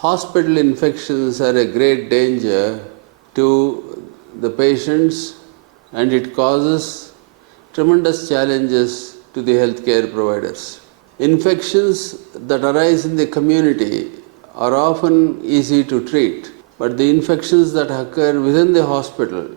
Hospital infections are a great danger to the patients, and it causes tremendous challenges to the healthcare providers. Infections that arise in the community are often easy to treat, but the infections that occur within the hospital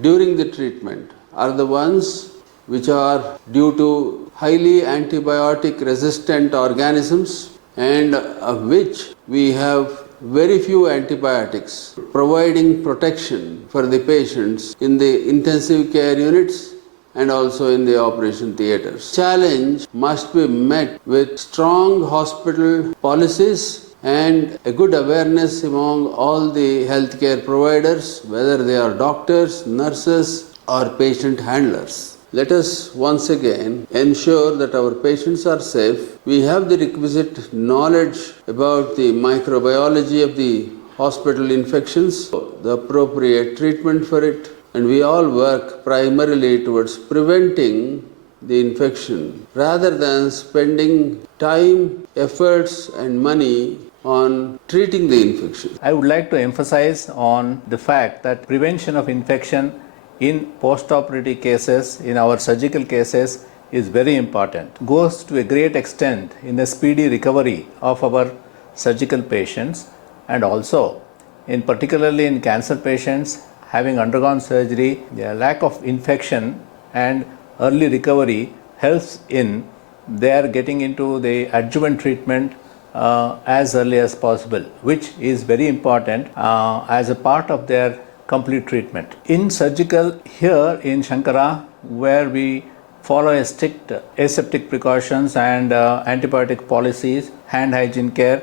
during the treatment are the ones which are due to highly antibiotic resistant organisms, and of which we have very few antibiotics providing protection for the patients in the intensive care units and also in the operation theaters. Challenge must be met with strong hospital policies and a good awareness among all the healthcare providers, whether they are doctors, nurses, or patient handlers. Let us once again ensure that our patients are safe. We have the requisite knowledge about the microbiology of the hospital infections, the appropriate treatment for it, and we all work primarily towards preventing the infection rather than spending time, efforts, and money on treating the infection. I would like to emphasize on the fact that prevention of infection in post-operative cases, in our surgical cases, is very important. Goes to a great extent in the speedy recovery of our surgical patients, and also in particularly in cancer patients having undergone surgery, the lack of infection and early recovery helps in their getting into the adjuvant treatment as early as possible, which is very important as a part of their complete treatment. In surgical, here in Shankara, where we follow a strict aseptic precautions and antibiotic policies, hand hygiene care,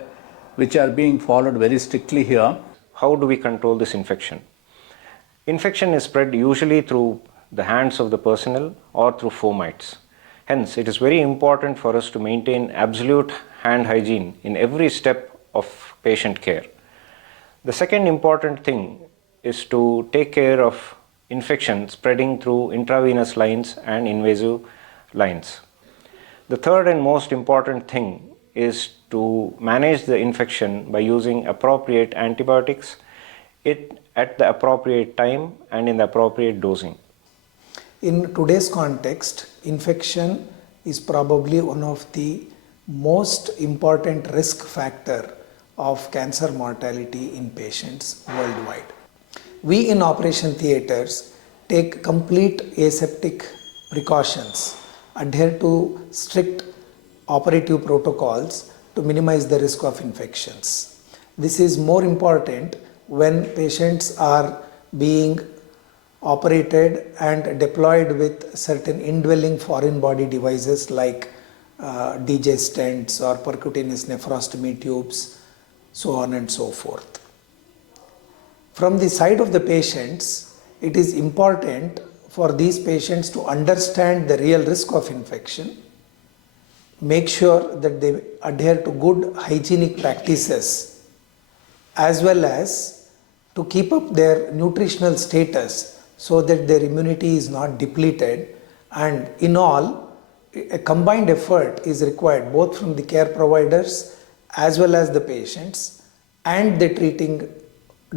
which are being followed very strictly here. How do we control this infection? Infection is spread usually through the hands of the personnel or through fomites. Hence, it is very important for us to maintain absolute hand hygiene in every step of patient care. The second important thing is to take care of infection spreading through intravenous lines and invasive lines. The third and most important thing is to manage the infection by using appropriate antibiotics at the appropriate time and in the appropriate dosing. In today's context, infection is probably one of the most important risk factor of cancer mortality in patients worldwide. We in operation theaters take complete aseptic precautions, adhere to strict operative protocols to minimize the risk of infections. This is more important when patients are being operated and deployed with certain indwelling foreign body devices like DJ stents or percutaneous nephrostomy tubes, so on and so forth. From the side of the patients, it is important for these patients to understand the real risk of infection, make sure that they adhere to good hygienic practices, as well as to keep up their nutritional status so that their immunity is not depleted, and in all, a combined effort is required both from the care providers as well as the patients and the treating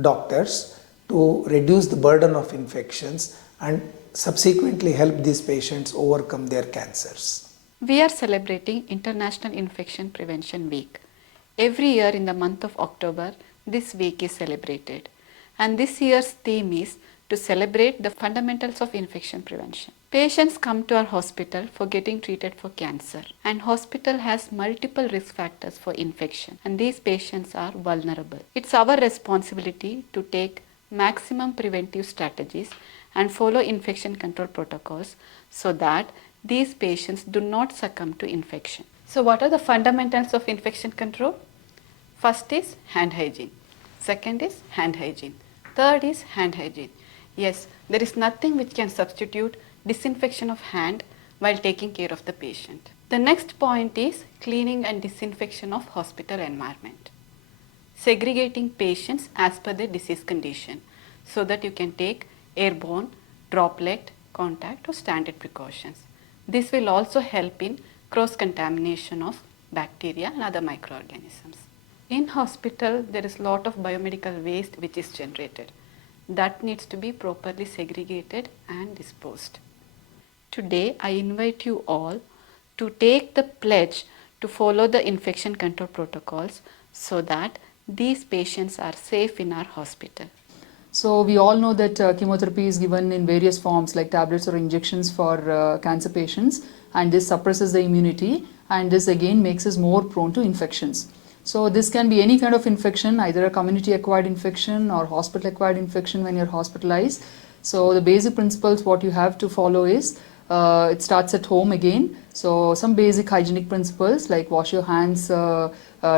doctors to reduce the burden of infections and subsequently help these patients overcome their cancers. We are celebrating International Infection Prevention Week. Every year in the month of October, this week is celebrated. And this year's theme is to celebrate the fundamentals of infection prevention. Patients come to our hospital for getting treated for cancer, and hospital has multiple risk factors for infection, and these patients are vulnerable. It's our responsibility to take maximum preventive strategies and follow infection control protocols so that these patients do not succumb to infection. So what are the fundamentals of infection control? First is hand hygiene. Second is hand hygiene. Third is hand hygiene. Yes, there is nothing which can substitute disinfection of hand while taking care of the patient. The next point is cleaning and disinfection of hospital environment. Segregating patients as per their disease condition so that you can take airborne, droplet, contact or standard precautions. This will also help in cross-contamination of bacteria and other microorganisms. In hospital, there is lot of biomedical waste which is generated. That needs to be properly segregated and disposed. Today, I invite you all to take the pledge to follow the infection control protocols so that these patients are safe in our hospital. So we all know that chemotherapy is given in various forms like tablets or injections for cancer patients, and this suppresses the immunity, and this again makes us more prone to infections. So this can be any kind of infection, either a community acquired infection or hospital acquired infection when you're hospitalized. So the basic principles what you have to follow is it starts at home again. So some basic hygienic principles like wash your hands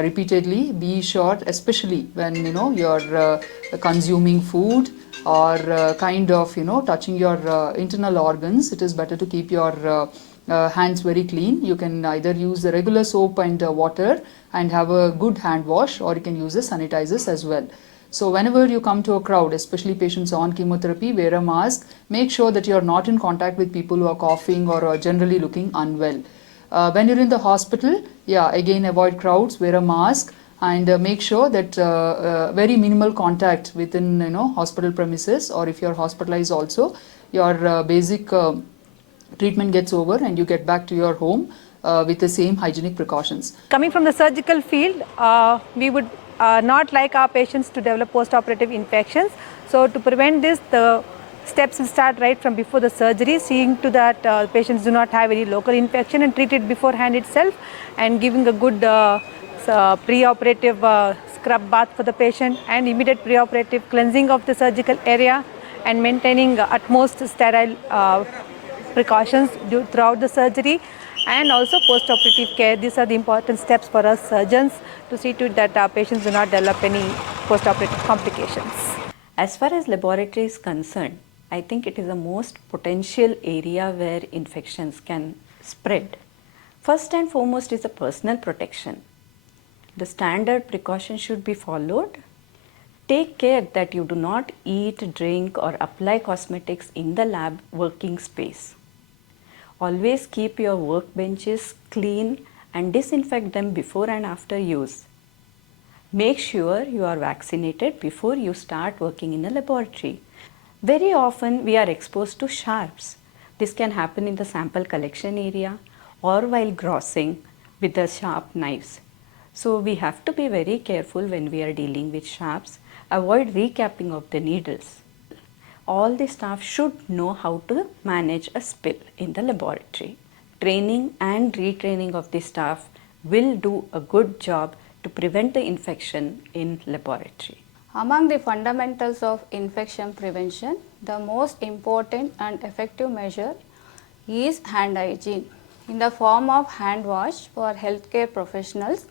repeatedly, be sure, especially when you're consuming food or kind of touching your internal organs. It is better to keep your hands very clean. You can either use the regular soap and water and have a good hand wash, or you can use the sanitizers as well. So whenever you come to a crowd, especially patients on chemotherapy, wear a mask. Make sure that you are not in contact with people who are coughing or are generally looking unwell. When you're in the hospital, again avoid crowds, wear a mask, and make sure that very minimal contact within hospital premises, or if you're hospitalized also, your basic treatment gets over and you get back to your home with the same hygienic precautions. Coming from the surgical field, we would not like our patients to develop post-operative infections. So to prevent this, the steps will start right from before the surgery, seeing to that patients do not have any local infection and treat it beforehand itself, and giving a good pre-operative scrub bath for the patient and immediate pre-operative cleansing of the surgical area, and maintaining utmost sterile precautions throughout the surgery, and also post-operative care. These are the important steps for us surgeons to see to it that our patients do not develop any post-operative complications. As far as laboratory is concerned, I think it is the most potential area where infections can spread. First and foremost is the personal protection. The standard precautions should be followed. Take care that you do not eat, drink, or apply cosmetics in the lab working space. Always keep your workbenches clean and disinfect them before and after use. Make sure you are vaccinated before you start working in a laboratory. Very often we are exposed to sharps. This can happen in the sample collection area or while grossing with the sharp knives. So we have to be very careful when we are dealing with sharps. Avoid recapping of the needles. All the staff should know how to manage a spill in the laboratory. Training and retraining of the staff will do a good job to prevent the infection in laboratory. Among the fundamentals of infection prevention, the most important and effective measure is hand hygiene in the form of hand wash for healthcare professionals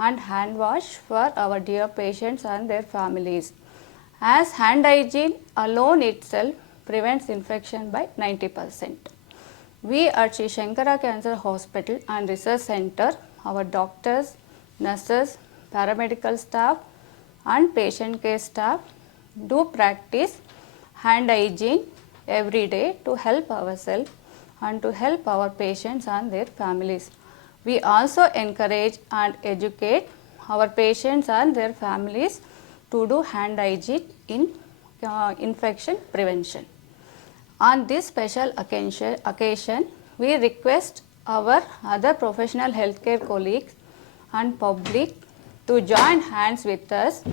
and hand wash for our dear patients and their families. As hand hygiene alone itself prevents infection by 90%. We at Shankara Cancer Hospital and Research Center, our doctors, nurses, paramedical staff and patient care staff do practice hand hygiene every day to help ourselves and to help our patients and their families. We also encourage and educate our patients and their families to do hand hygiene in infection prevention. On this special occasion, we request our other professional healthcare colleagues and public to join hands with us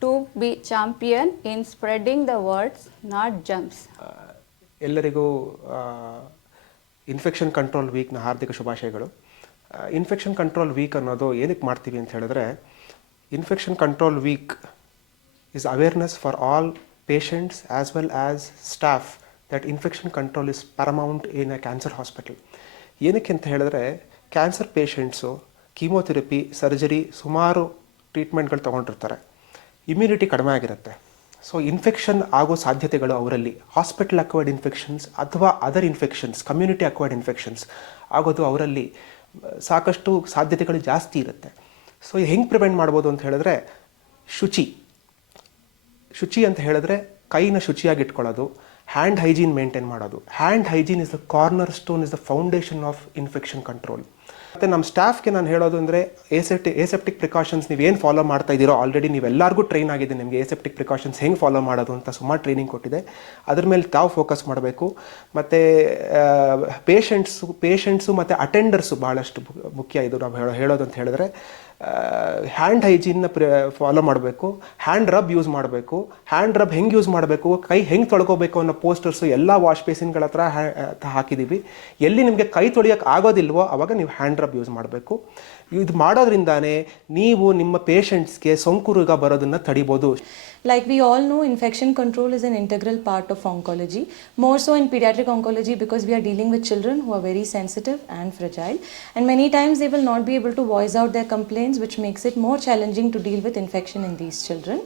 to be champion in spreading the words, not germs. ಎಲ್ಲರಿಗೂ infection control ವೀಕ್ನ ಹಾರ್ದಿಕ ಶುಭಾಶಯಗಳು. Infection control weak ಅನ್ನೋದು ಏನಕ್ಕೆ ಮಾಡ್ತೀವಿ ಅಂತ ಹೇಳಿದ್ರೆ, infection control week is awareness for all patients as well as staff that infection control is paramount in a cancer hospital. ಏನಕ್ಕೆ ಅಂತ ಹೇಳಿದ್ರೆ, ಕ್ಯಾನ್ಸರ್ ಪೇಷಂಟ್ಸು ಕೀಮೋಥೆರಪಿ, ಸರ್ಜರಿ ಸುಮಾರು ಟ್ರೀಟ್ಮೆಂಟ್ಗಳು ತೊಗೊಂಡಿರ್ತಾರೆ. ಇಮ್ಯುನಿಟಿ ಕಡಿಮೆ ಆಗಿರುತ್ತೆ. ಸೊ ಇನ್ಫೆಕ್ಷನ್ ಆಗೋ ಸಾಧ್ಯತೆಗಳು ಅವರಲ್ಲಿ ಹಾಸ್ಪಿಟಲ್ ಅಕ್ವೈರ್ಡ್ ಇನ್ಫೆಕ್ಷನ್ಸ್ ಅಥವಾ other infections, community acquired infections ಆಗೋದು ಅವರಲ್ಲಿ ಸಾಕಷ್ಟು ಸಾಧ್ಯತೆಗಳು ಜಾಸ್ತಿ ಇರುತ್ತೆ. ಸೊ ಹೆಂಗೆ ಪ್ರಿವೆಂಟ್ ಮಾಡ್ಬೋದು ಅಂತ ಹೇಳಿದ್ರೆ, ಶುಚಿ ಅಂತ ಹೇಳಿದ್ರೆ ಕೈನ ಶುಚಿಯಾಗಿ ಇಟ್ಕೊಳ್ಳೋದು, ಹ್ಯಾಂಡ್ ಹೈಜೀನ್ ಮೇಂಟೈನ್ ಮಾಡೋದು. Hand hygiene is the corner stone, is the foundation of infection control. ಮತ್ತು ನಮ್ಮ ಸ್ಟಾಫ್ಗೆ ನಾನು ಹೇಳೋದು ಅಂದರೆ ಏಸೆಪ್ಟಿಕ್ ಪ್ರಿಕಾಷನ್ಸ್ ನೀವೇನು ಫಾಲೋ ಮಾಡ್ತಾ ಇದ್ದೀರೋ ಆಲ್ರೆಡಿ ನೀವೆಲ್ಲರಿಗೂ ಟ್ರೈನ್ ಆಗಿದೆ, ನಿಮಗೆ ಏಸೆಪ್ಟಿಕ್ ಪ್ರಿಕಾಷನ್ಸ್ ಹೆಂಗೆ ಫಾಲೋ ಮಾಡೋದು ಅಂತ ಸುಮಾರು ಟ್ರೈನಿಂಗ್ ಕೊಟ್ಟಿದೆ. ಅದ್ರ ಮೇಲೆ ತಾವು ಫೋಕಸ್ ಮಾಡಬೇಕು. ಮತ್ತು ಪೇಷಂಟ್ಸು ಮತ್ತು ಅಟೆಂಡರ್ಸು ಭಾಳಷ್ಟು ಮುಖ್ಯ. ಇದು ನಾವು ಹೇಳೋದು ಅಂತ ಹೇಳಿದ್ರೆ ಹ್ಯಾಂಡ್ ಹೈಜೀನ್ನ ಫಾಲೋ ಮಾಡಬೇಕು, ಹ್ಯಾಂಡ್ ರಬ್ ಯೂಸ್ ಮಾಡಬೇಕು. ಹ್ಯಾಂಡ್ ರಬ್ ಹೆಂಗೆ ಯೂಸ್ ಮಾಡಬೇಕು, ಕೈ ಹೆಂಗೆ ತೊಳ್ಕೋಬೇಕು ಅನ್ನೋ ಪೋಸ್ಟರ್ಸು ಎಲ್ಲ ವಾಶ್ ಬೇಸಿನ್ಗಳ ಹತ್ರ ಹಾಕಿದ್ದೀವಿ. ಎಲ್ಲಿ ನಿಮಗೆ ಕೈ ತೊಳೆಯೋಕ್ಕೆ ಆಗೋದಿಲ್ವೋ ಅವಾಗ ನೀವು ಹ್ಯಾಂಡ್ ರಬ್ ಯೂಸ್ ಮಾಡಬೇಕು. ಇದು ಮಾಡೋದ್ರಿಂದಾನೇ ನೀವು ನಿಮ್ಮ ಪೇಷಂಟ್ಸ್ಗೆ ಸೋಂಕು ರೋಗ ಬರೋದನ್ನು ತಡಿಬೋದು. Like we all know, infection control is an integral part of oncology, more so in pediatric oncology because we are dealing with children who are very sensitive and fragile, and many times they will not be able to voice out their complaints, which makes it more challenging to deal with infection in these children.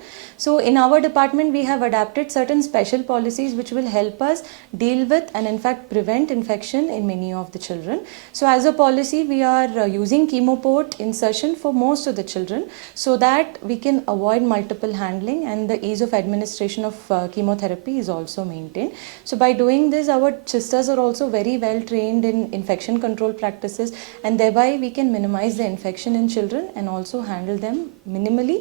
So in our department we have adapted certain special policies which will help us deal with and in fact prevent infection in many of the children. So as a policy we are using chemoport insertion for most of the children so that we can avoid multiple handling, and the ease of administration of chemotherapy is also maintained. So by doing this, our sisters are also very well trained in infection control practices, and thereby we can minimize the infection in children and also handle them minimally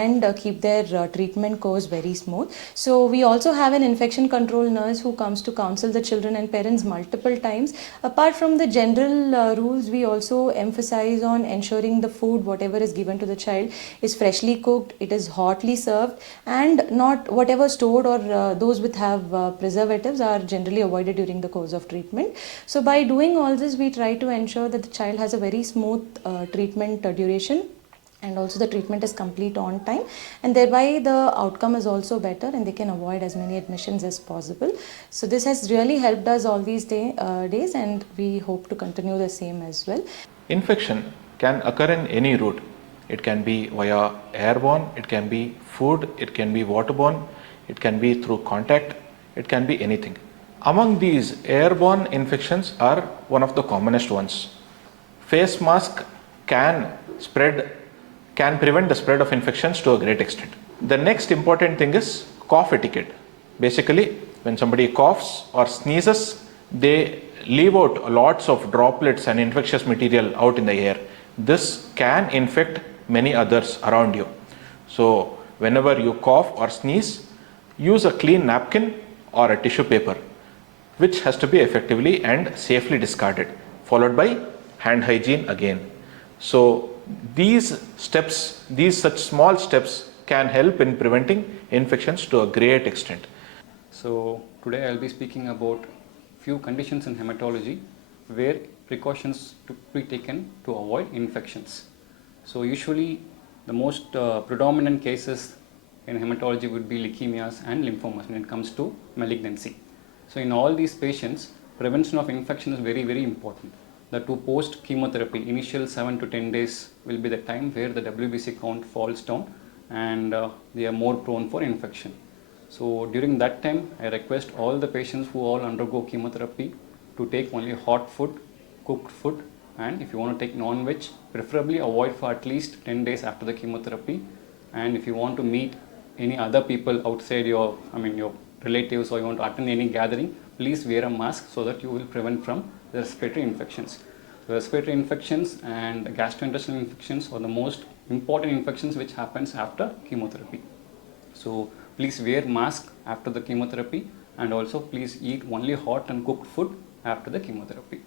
and keep their treatment course very smooth. So we also have an infection control nurse who comes to counsel the children and parents multiple times. Apart from the general rules, we also emphasize on ensuring the food whatever is given to the child is freshly cooked, it is hotly served, and not whatever stored or those with have preservatives are generally avoided during the course of treatment. So by doing all this, we try to ensure that the child has a very smooth treatment duration, and also the treatment is complete on time, and thereby the outcome is also better and they can avoid as many admissions as possible. So this has really helped us all these days, and we hope to continue the same as well. Infection can occur in any route. It can be via airborne, it can be food, it can be waterborne, it can be through contact, it can be anything. Among these, airborne infections are one of the commonest ones. Face mask can prevent the spread of infections to a great extent. The next important thing is cough etiquette. Basically, when somebody coughs or sneezes, they leave out lots of droplets and infectious material out in the air. This can infect many others around you. So whenever you cough or sneeze, use a clean napkin or a tissue paper, which has to be effectively and safely discarded, followed by hand hygiene again. So these such small steps can help in preventing infections to a great extent. So today I'll be speaking about few conditions in hematology where precautions to be taken to avoid infections. So usually the most predominant cases in hematology would be leukemias and lymphomas when it comes to malignancy. So in all these patients, prevention of infection is very, very important. The to post chemotherapy, initial 7 to 10 days will be the time where the WBC count falls down and they are more prone for infection. So during that time, I request all the patients who all undergo chemotherapy to take only hot food, cooked food, and if you want to take non-veg, preferably avoid for at least 10 days after the chemotherapy. And if you want to meet any other people outside your relatives, or you want to attend any gathering, please wear a mask so that you will prevent from the respiratory infections. So respiratory infections and gastrointestinal infections are the most important infections which happens after chemotherapy. So please wear mask after the chemotherapy, and also please eat only hot and cooked food after the chemotherapy.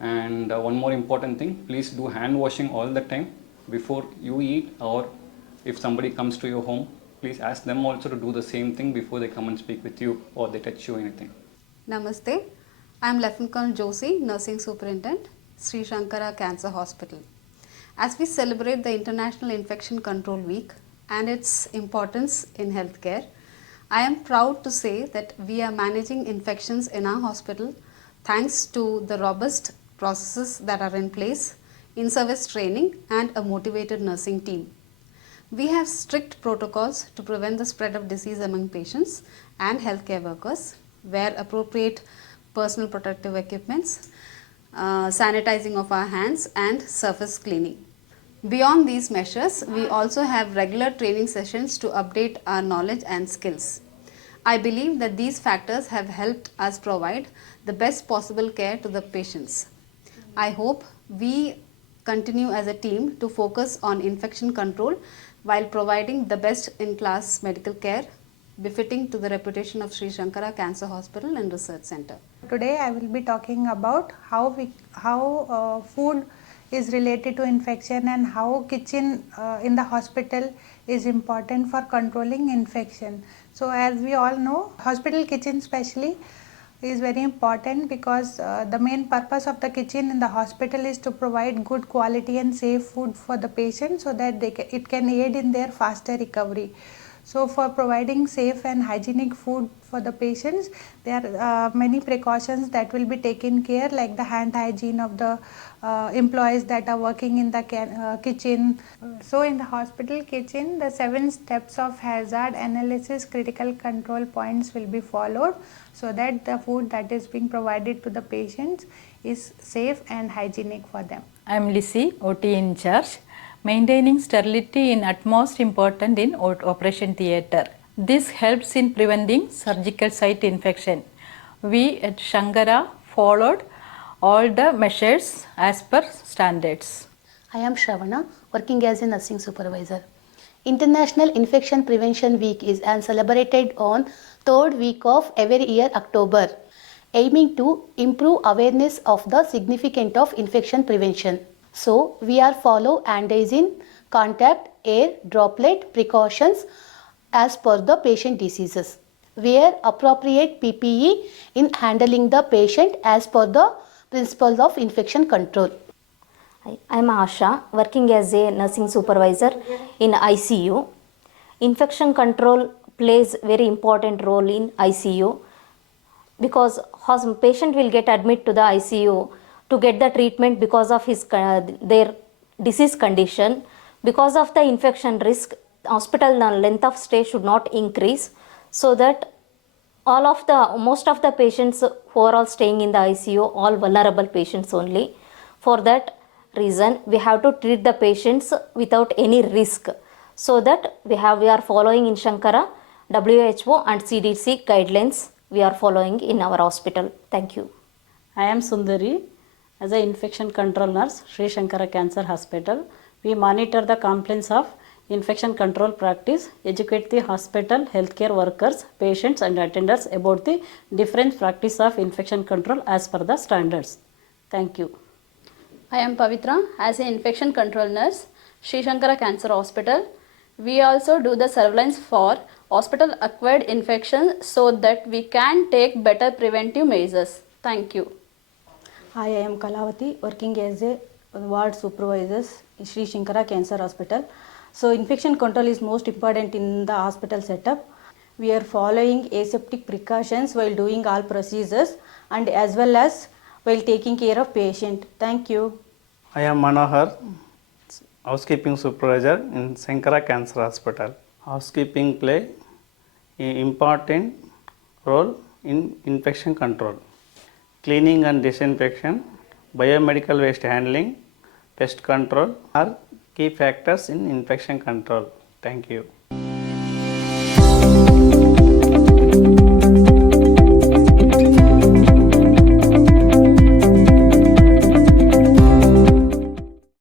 And one more important thing, please do hand washing all the time before you eat, or if somebody comes to your home, please ask them also to do the same thing before they come and speak with you or they touch you anything. Namaste, I am Lieutenant Colonel Josie, Nursing Superintendent, Sri Shankara Cancer Hospital. As we celebrate the International Infection Control Week and its importance in healthcare, I am proud to say that we are managing infections in our hospital thanks to the robust processes that are in place, in-service training, and a motivated nursing team. We have strict protocols to prevent the spread of disease among patients and healthcare workers, wear appropriate personal protective equipments, sanitizing of our hands, and surface cleaning. Beyond these measures, we also have regular training sessions to update our knowledge and skills. I believe that these factors have helped us provide the best possible care to the patients. I hope we continue as a team to focus on infection control while providing the best in class medical care befitting to the reputation of Sri Shankara Cancer Hospital and Research Center. Today I will be talking about how food is related to infection and how kitchen in the hospital is important for controlling infection. So as we all know, hospital kitchen especially is very important because the main purpose of the kitchen in the hospital is to provide good quality and safe food for the patient so that it can aid in their faster recovery. So for providing safe and hygienic food for the patients, there are many precautions that will be taken care, like the hand hygiene of the employees that are working in the kitchen. So in the hospital kitchen, the 7 steps of hazard analysis critical control points will be followed so that the food that is being provided to the patients is safe and hygienic for them. I am Lissy, OT in charge. Maintaining sterility is utmost important in operation theatre. This helps in preventing surgical site infection. We at Shankara followed all the measures as per standards. I am Shravana, working as a nursing supervisor. International Infection Prevention Week is celebrated on 3rd week of every year October, aiming to improve awareness of the significance of infection prevention. So, we are follow hygiene, contact, air, droplet precautions as per the patient diseases. Wear appropriate PPE in handling the patient as per the principles of infection control. I am Asha, working as a nursing supervisor in ICU. Infection control plays very important role in ICU because patient will get admitted to the ICU to get the treatment because of their disease condition. Because of the infection risk, hospital length of stay should not increase, so that most of the patients who are all staying in the ICU, all vulnerable patients only. For that reason, we have to treat the patients without any risk, so that we are following in Shankara WHO and CDC guidelines we are following in our hospital. Thank you. I am Sundari. As an infection control nurse, Sri Shankara Cancer Hospital, we monitor the complaints of infection control practice, educate the hospital, healthcare workers, patients and attendants about the different practice of infection control as per the standards. Thank you. I am Pavitra. As an infection control nurse, Sri Shankara Cancer Hospital, we also do the surveillance for hospital acquired infections so that we can take better preventive measures. Thank you. Hi, I am Kalavati, working as a ward supervisor in Sri Shankara Cancer Hospital. So infection control is most important in the hospital setup. We are following aseptic precautions while doing all procedures and as well as while taking care of patient. Thank you. I am Manohar, housekeeping supervisor in Shankara Cancer Hospital. Housekeeping play an important role in infection control. Cleaning and disinfection, biomedical waste handling, pest control are key factors in infection control. Thank you.